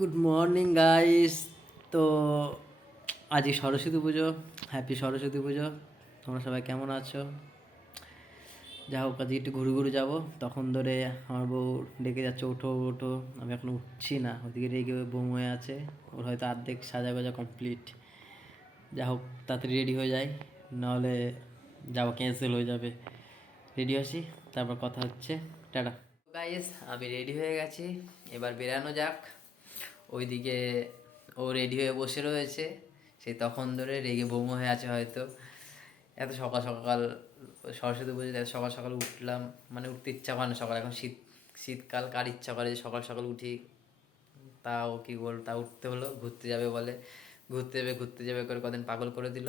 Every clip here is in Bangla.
Good morning guys. তো আজই সরস্বতী পুজো, হ্যাপি সরস্বতী পুজো। তোমরা সবাই কেমন আছো? যা হোক, আজকে একটু ঘুরু ঘুরু যাবো, তখন ধরে আমার বউ ডেকে যাচ্ছে ওঠো ওঠো, আমি এখন উঠছি না, ওদিকে রেগে বোম হয়ে আছে, ওর হয়তো অর্ধেক সাজা গোজা কমপ্লিট। যা হোক তাড়াতাড়ি রেডি হয়ে যায়, নাহলে যাওয়া ক্যান্সেল হয়ে যাবে। রেডি আসি, তারপর কথা হচ্ছে। টাটা গাইস, আমি রেডি হয়ে গেছি, এবার বেরানো যাক। ওইদিকে ও রেডি হয়ে বসে রয়েছে, সে তখন ধরে রেগে বোমো হয়ে আছে হয়তো। এত সকাল সকাল সরস্বতী পুজোতে এত সকাল সকাল উঠলাম, মানে উঠতে ইচ্ছা করে না সকাল, এখন শীতকাল, কার ইচ্ছা করে যে সকাল সকাল উঠি। তাও কি বল, তা উঠতে হলো, ঘুরতে যাবে বলে, ঘুরতে যাবে করে কদিন পাগল করে দিল।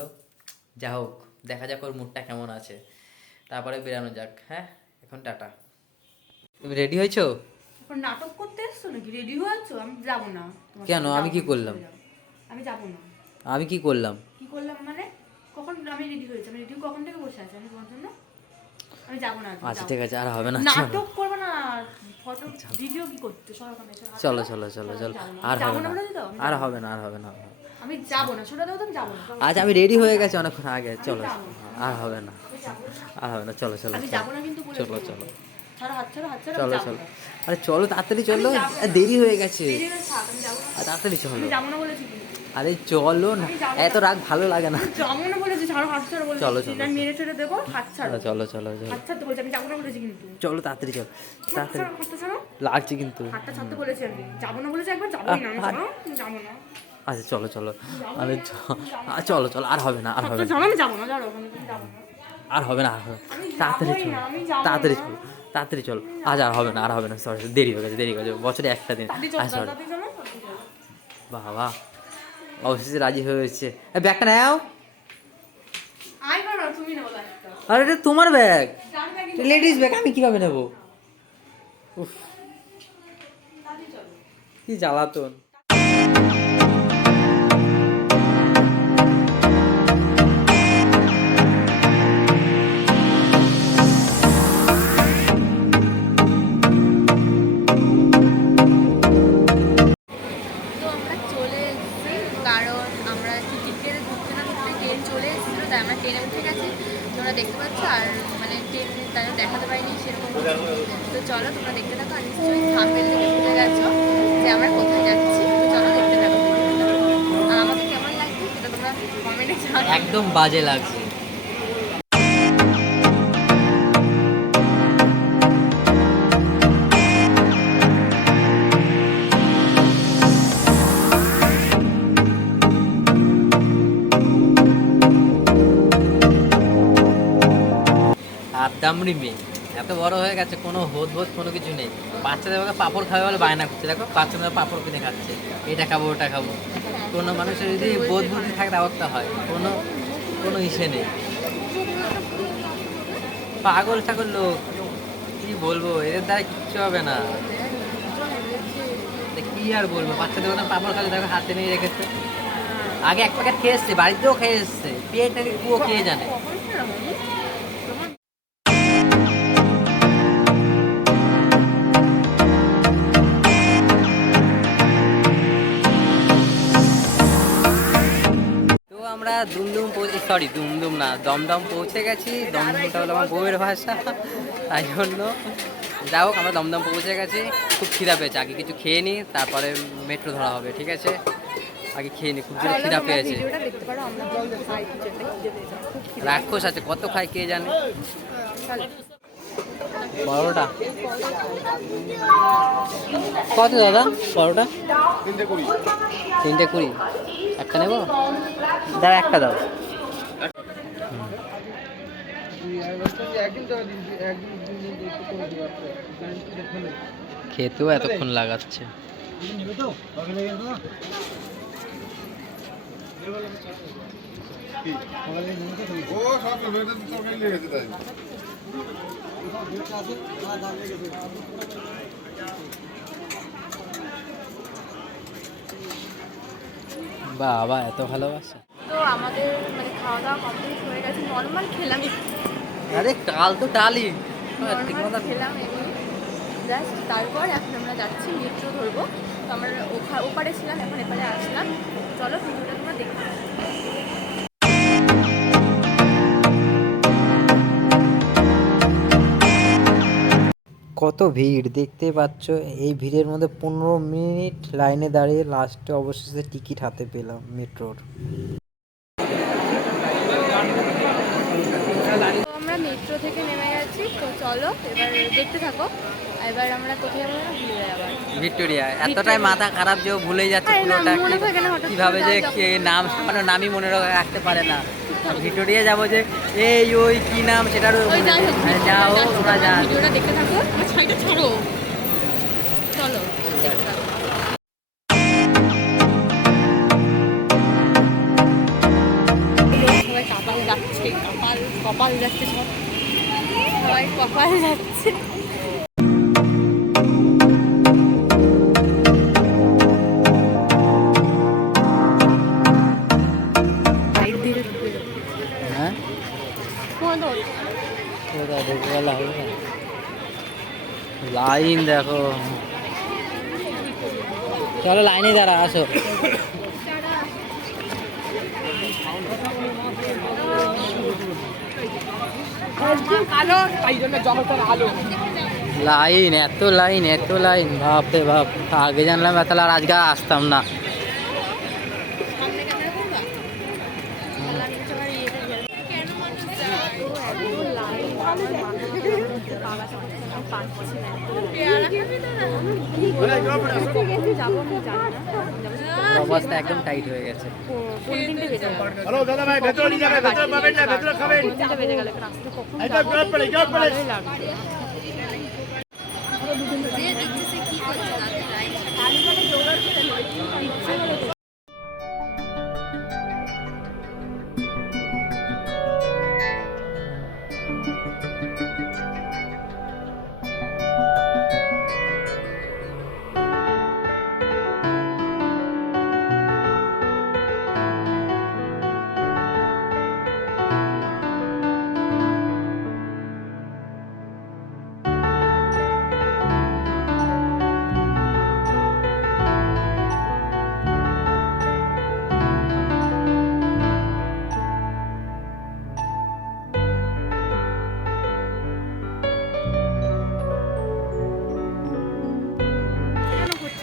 যা হোক, দেখা যাক ওর মুডটা কেমন আছে, তারপরে বেরানো যাক। হ্যাঁ, এখন টাটা। তুমি রেডি হয়েছো? নাটক করতে এসছো নাকি? রেডি হয়েছো? আমি যাবো না। কেন? আমি কি করলাম? আমি যাবো না। আমি কি করলাম? কি করলাম মানে? কখন আমি রেডি হয়েছি? আমি রেডি কখন থেকে বসে আছি আমি তোমার জন্য? আমি যাবো না। আচ্ছা ঠিক আছে, আর হবে না, নাটক করবে না। ফটো ভিডিও কি করতে সব ওখানে চলো চলো চলো চলো, আর হবে না, আর হবে না, আর হবে না। আমি যাবো না, সেটা দাও তো, আমি যাবো না। আজ আমি রেডি হয়ে গেছি অনেকক্ষণ আগে, চলো। আর হবে না, আর হবে না, চলো চলো আমি যাবো না কিন্তু চলো চলো ছাড়ো, হাত ছাড়ো, হাত ছাড়ো। চলো চলো, আরে চলো তাড়াতাড়ি চলো, দেরি হয়ে গেছে, আমি যাবো না। তাড়াতাড়ি চলো। আমি যাবো না বলেছি। আরে চলো না, এত রাগ ভালো লাগে না। যাবো না বলেছি, ছাড়ো, হাত ছাড়ো বলেছি। চলো চলো, আমি মেরে ছেড়ে দেবো, হাত ছাড়ো। চলো চলো চলো, হাত ছাড়তে বলেছি, আমি যাবো না বলেছি কিন্তু। চলো তাড়াতাড়ি চলো, তাড়াতাড়ি। হাতটা ছাড়ো। লাগছে কিন্তু। হাতটা ছাড়তে বলেছি আমি। যাবো না বলেছি একবার, যাবোই না আমি। ছাড়ো, যাবো না। আচ্ছা চলো চলো, আরে চলো চলো, আর হবে না, আর হবে না, আমি যাবো না, যাবো না, যাবো না। আর হবে না, আর হবে না, তাড়াতাড়ি চলো, তাড়াতাড়ি চলো, তাড়াতাড়ি চলো। আজ আর হবে না, আর হবে না, সরি, দেরি হয়ে গেছে, দেরি হয়ে গেছে, বছরে একটা দিন। সরি বাবা, অবশেষে রাজি হয়েছে। ব্যাগটা নাও। আরে এটা তোমার ব্যাগ, লেডিস ব্যাগ, আমি কিভাবে নেবো? উফ, কি জ্বালাতন। কারণ আমরা টিকিট কেটে ঘুরতে না ঘুরতে ট্রেন চলে এসেছিলো, তাই আমরা ট্রেনে উঠে গেছি। তোমরা দেখতে পাচ্ছ, আর মানে ট্রেন তাই দেখাতে পারিনি সেরকম। তো চলো তোমরা দেখতে থাকো, আর নিশ্চয়ই থাম্বনেল দেখে বুঝে গেছো যে আমরা কোথায় যাচ্ছি। তো চলো দেখতে থাকো, আর আমাদের কেমন লাগছে সেটা তোমরা কমেন্টে জানাও। একদম বাজে লাগছে। আদামড়ি মেয়ে এত বড় হয়ে গেছে, কোনো হোদ হোদ কোনো কিছু নেই। বাচ্চাদের ওকে পাঁপড় খাবে বলে বায়না করছে, দেখো বাচ্চাদের পাঁপড় কিনে খাচ্ছে, এটা খাবো ওটা খাবো। কোনো মানুষের যদি বোধ বুদ্ধি থাকে তাওয়ারটা হয়, কোনো কোনো ইসে নেই, পাগল ঠাগল লোক। কি বলবো, এদের দ্বারা কিচ্ছু হবে না। কি আর বলবো, বাচ্চাদের কথা পাঁপড় খাচ্ছে, দেখো হাতে নিয়ে রেখেছে। আগে এক প্যাকেট খেয়ে এসছে, বাড়িতেও খেয়ে এসছে, পেট নাকি কুয়ো কে জানে। আমরা দুমদুম না, দমদম পৌঁছে গেছি। দমদমটা হলো আমার বউয়ের ভাষা, তাই জন্য যাই হোক আমরা দমদম পৌঁছে গেছি। খুব খিদা পেয়েছে, আগে কিছু খেয়ে নিই, তারপরে মেট্রো ধরা হবে, ঠিক আছে? আগে খেয়ে নিই, খুব জোরে খিদা পেয়েছে। রাক্ষস আছে, কত খায় কে জানে। পরোটা কত দাদা? পরোটা 320। একটা নেবো, দাও একটা দাও। খেতেও এতক্ষণ লাগাচ্ছে। বাবা এত ভালোবাসা। তো আমাদের মানে খাওয়া দাওয়া কমপ্লিট হয়ে গেছে, নর্মাল খেলাম, আরে কাল তো ডালি নর্মাল খেলাম এমনি জাস্ট। তারপর এখন আমরা যাচ্ছি মেট্রো ধরবো, তো আমরা ওপারে ছিলাম, এখন এপারে আসলাম। চলো ভিডিওটা তোমরা দেখতে থাকো। কত ভিড় দেখতে পাচ্ছ, এই ভিড়ের মধ্যে 15 মিনিট লাইনে দাঁড়িয়ে লাস্টে অবশেষে টিকিট হাতে পেলাম মেট্রোর। তো আমরা মেট্রো থেকে নেমে গেছি, তো চলো এবার দেখতে থাকো। এবার আমরা কোথায় যাবো না, ভুলে যাবো। ভিক্টোরিয়া এতটাই মাথা খারাপ যে ও ভুলে যাচ্ছে আরে না, পুরোটা, মনে থাকে না, হঠাৎ কিভাবে করে যে যাবো। কে নাম সামান্য নামই মনে রাখতে পারে না। ভিক্টোরিয়া যাবো যে এই ওই কি নাম সেটারও ওই যাই হোক, যাও তোমরা যা। ভিডিওটা দেখতে থাকো। আমার ছাইটা ছাড়ো, চলো দেখতে থাকো। সবাই কপাল যাচ্ছে, কপাল যাচ্ছে, সবাই কপাল যাচ্ছে। হ্যাঁ লাইন দেখো, চলো লাইনে দাঁড়া আসো। লাইন এত লাইন এত লাইন, বাপ রে বাপ, আগে জানলাম তাহলে আর আজকে আসতাম না। অবস্থা একদম টাইট হয়ে গেছে। হ্যালো দাদা ভাই, ভেতরে নিয়ে যাবে, ভেতরে পাবেন না, ভেতরে খাবেন। এটা জল পড়ে, জল পড়ে।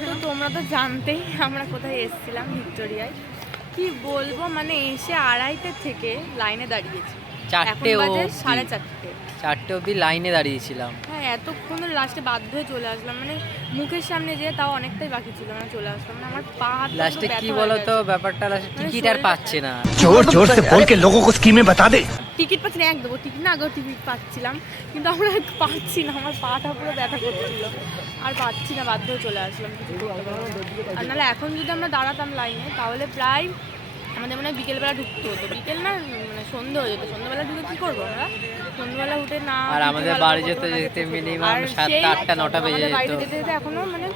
তো তোমরা তো জানতেই আমরা কোথায় এসেছিলাম, ভিক্টোরিয়ায়। কি বলবো, মানে এসে 2:30 থেকে লাইনে দাঁড়িয়েছি, এখন বাজে 4:30। 4টে অবধি লাইনে দাঁড়িয়েছিলাম। হ্যাঁ, এতক্ষণ লাস্টে বাধ্য হয়ে চলে আসলাম, মানে মুখের সামনে যে তাও অনেকটাই বাকি ছিল, মানে চলে আসলাম। মানে আমার পা হাত পুরো লাস্টে ব্যথা কি হয়ে বলতো গেছে। ব্যাপারটা, লাস্টে টিকিট আর পাচ্ছে না। जोर जोर से बोल के लोगों को स्कीमें बता दे। টিকিট পাচ্ছি না, এক দেবো টিকিট না, আগেও টিকিট পাচ্ছিলাম, কিন্তু আমরা পাচ্ছি না, আমার পাটা পুরো ব্যথা করছিল, আর পাচ্ছি না, বাধ্য হয়ে চলে আসলাম। কিছু করতে পারবো না। আর নাহলে এখন যদি আমরা দাঁড়াতাম লাইনে, তাহলে প্রায় আমাদের মনে হয় বিকেলবেলা ঢুকতে হতো। বিকেল না, মানে সন্ধে হয়ে যেত। সন্ধ্যেবেলা ঢুকে কী করবো আমরা? সন্ধ্যেবেলা উঠে না, আর আমাদের বাড়ি যেতে যেতে মিনিমাম 7টা 8টা 9টা বেজে যেত। বাড়িতে যেতে যেতে এখনো মানে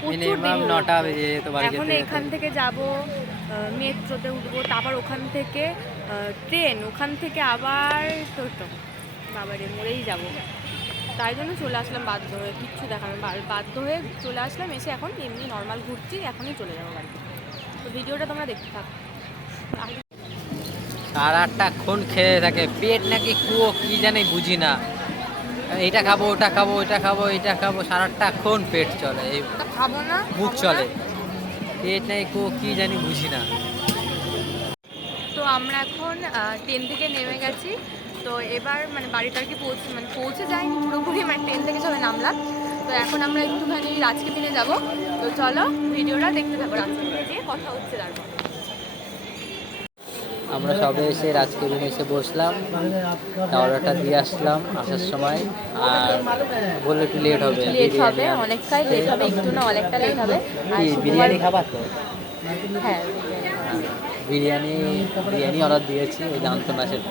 প্রচুর মিনিমাম দেরি হয়ে 9টা যেত। বেজে যেত বাড়ি এখন যেতে এখান থেকে যাব, মেট্রোতে উঠবো, তারপর ওখান থেকে ট্রেন, ওখান থেকে আবার টোটো, বাবারে মরেই যাব। তাই জন্য চলে আসলাম বাধ্য হয়ে, কিচ্ছু দেখানো বাধ্য হয়ে চলে আসলাম। এসে এখন এমনি নর্মাল ঘুরছি, এখনই চলে যাবো বাড়িতে। তো ভিডিওটা তোমরা দেখতে থাকো। সারা 8টা খেয়ে থাকে, পেট নাকি কুয়ো কি জানি বুঝি না। এইটা খাবো ওটা খাবো ওইটা খাবো এইটা খাবো, সারা 8টা পেট চলে, এই খাবো না, বুক চলে, পেট নাকি কুয়ো কি জানি বুঝি না। তো আমরা এখন ট্রেন থেকে নেমে গেছি। তো এবার মানে বাড়িটা আর কি পৌঁছে যায়নি পুরোপুরি, মানে ট্রেন থেকে সবাই নামলাম। তো এখন আমরা একটুখানি রাজকেবিনে যাব। তো চলো ভিডিওটা দেখতে থাকো, রাজকেবিনে গিয়ে কথা হচ্ছে তারপর। আমরা সবে এসে রাজকেবিনে এসে বসলাম, অর্ডারটা দিয়ে আসলাম আসার সময়। আর বললে একটু লেট হবে, লেট হবে, অনেকটাই লেট হবে, একটু না অনেকটা লেট হবে। আর বিরিয়ানি খাবার তো, হ্যাঁ বিরিয়ানি অর্ডার দিয়েছি, ওই জানতো না সেটা।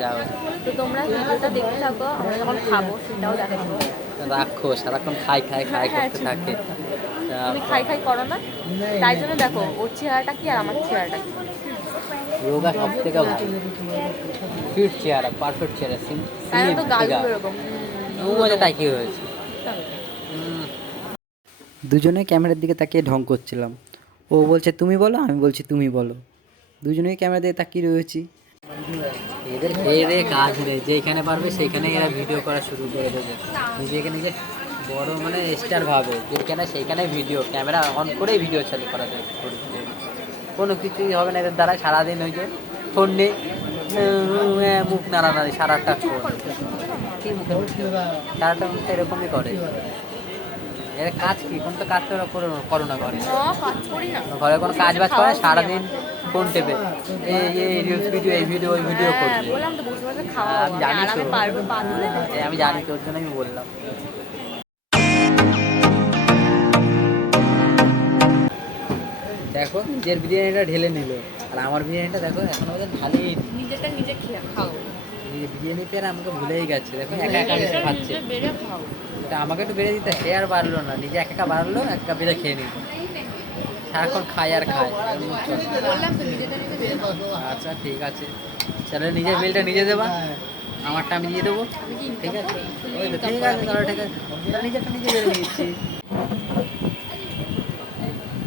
যাও, তো তোমরা ভিডিওটা দেখতে থাকো, আমরা যখন খাবো সেটাও দেখাবো। রাখো, সারাক্ষণ খাই খাই খাই করতে থাকে। তুমি খাই খাই করো না, তাই জন্য দেখো ওর চেহারাটা কি আর আমার চেহারাটা কি। রোগা সব থেকে ভালো, ফিট চেহারা, পারফেক্ট চেহারা, তাই তো গালগুলো এরকম। ও মানে তাই কি হয়েছে। দুজনে ক্যামেরার দিকে তাকিয়ে ঢং করছিলাম। ও বলছে তুমি বলো, আমি বলছি তুমি বলো। দুজনেই ক্যামেরা দিয়ে তাকিয়ে রয়েছি। এদের খেয়ে দিয়ে কাজ নেই, যেখানে পারবে সেইখানে এরা ভিডিও করা শুরু করে দেবে। নিজেকে নিজে বড় মানে স্টার ভাবে, যেখানে সেইখানে ভিডিও ক্যামেরা অন করেই ভিডিও চালু করা যায়। কোনো কিছুই হবে না এদের দ্বারা। সারাদিন ওই যে ফোন নেই, মুখ নাড়ানাড়ি সারাটা ফোন। কি মুখে সারাটা মুখ এরকমই করে। এর কাজ কি? কোন তো কাজ তো ওরা করো না ঘরে। কাজ করি না। ঘরে কোনো কাজ বাজ করে, সারাদিন ফোন টেপে এই রিলস ভিডিও, এই ভিডিও, ওই ভিডিও করবে। বললাম তো বসে বসে খাওয়া আমি জানি তো, পারবো পা তুলে। আমি জানি তোর জন্য আমি বললাম। দেখো নিজের বিরিয়ানিটা ঢেলে নিল, আর আমার বিরিয়ানিটা দেখো এখন ওদের ঢালেই নিজেরটা নিজে খাও। বিরিয়ানিতে আর আমাকে ভুলেই গেছে। দেখো একা একা বেশি খাচ্ছে। বেড়ে খাও। তা আমাকে একটু বেড়ে দিতে, সে আর বাড়লো না, নিজে একা একা বাড়লো, একা বেড়ে খেয়ে নিল। সারাক্ষণ খায় আর খায়। বললাম তো নিজেরটা নিজে বেড়ে খাও। আচ্ছা ঠিক আছে, তাহলে নিজের বিলটা নিজে দেবা, আমারটা আমি দিয়ে দেবো। আমি কি ঠিক আছে, ওই তো ঠিক আছে, তাহলে ঠিক আছে, তাহলে নিজেরটা নিজে বেড়ে নিয়েছি।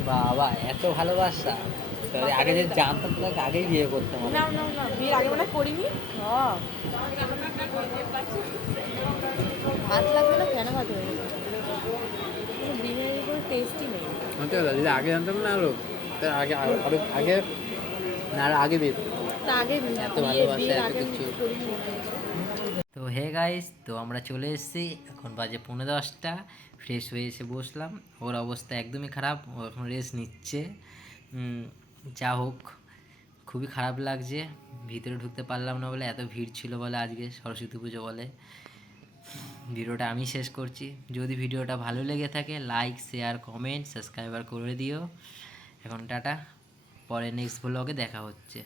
বাবা এত ভালোবাসা! তাহলে আগে যে জানতাম তাহলে আগেই বিয়ে করতাম। না না না, বিয়ের আগে মনে করিনি। ভাত লাগবে না, কেন ভাত হয়ে গেছে? বিরিয়ানির কোনো টেস্টই নেই। যদি আগে জানতাম না আরো, তার আগে আগে না আর আগে বিয়ে তা আগে এত ভালোবাসা, বিয়ের এত আগে কিছু। করিনি। তো হে গাইস, তো আমরা চলে এসেছি, এখন বাজে 10:45। ফ্রেশ হয়ে এসে বসলাম। ওর অবস্থা একদমই খারাপ, ও এখন রেস্ট নিচ্ছে। যা হোক, খুবই খারাপ লাগছে। ভিতরে ঢুকতে পারলাম না বলে, এত ভিড় ছিল বলে আজকে সরস্বতী পুজো বলে। ভিডিওটা আমি শেষ করছি। যদি ভিডিওটা ভালো লেগে থাকে লাইক, শেয়ার, কমেন্ট, সাবস্ক্রাইবার করে দিও। এখন টাটা, পরে নেক্সট ব্লগে দেখা হচ্ছে।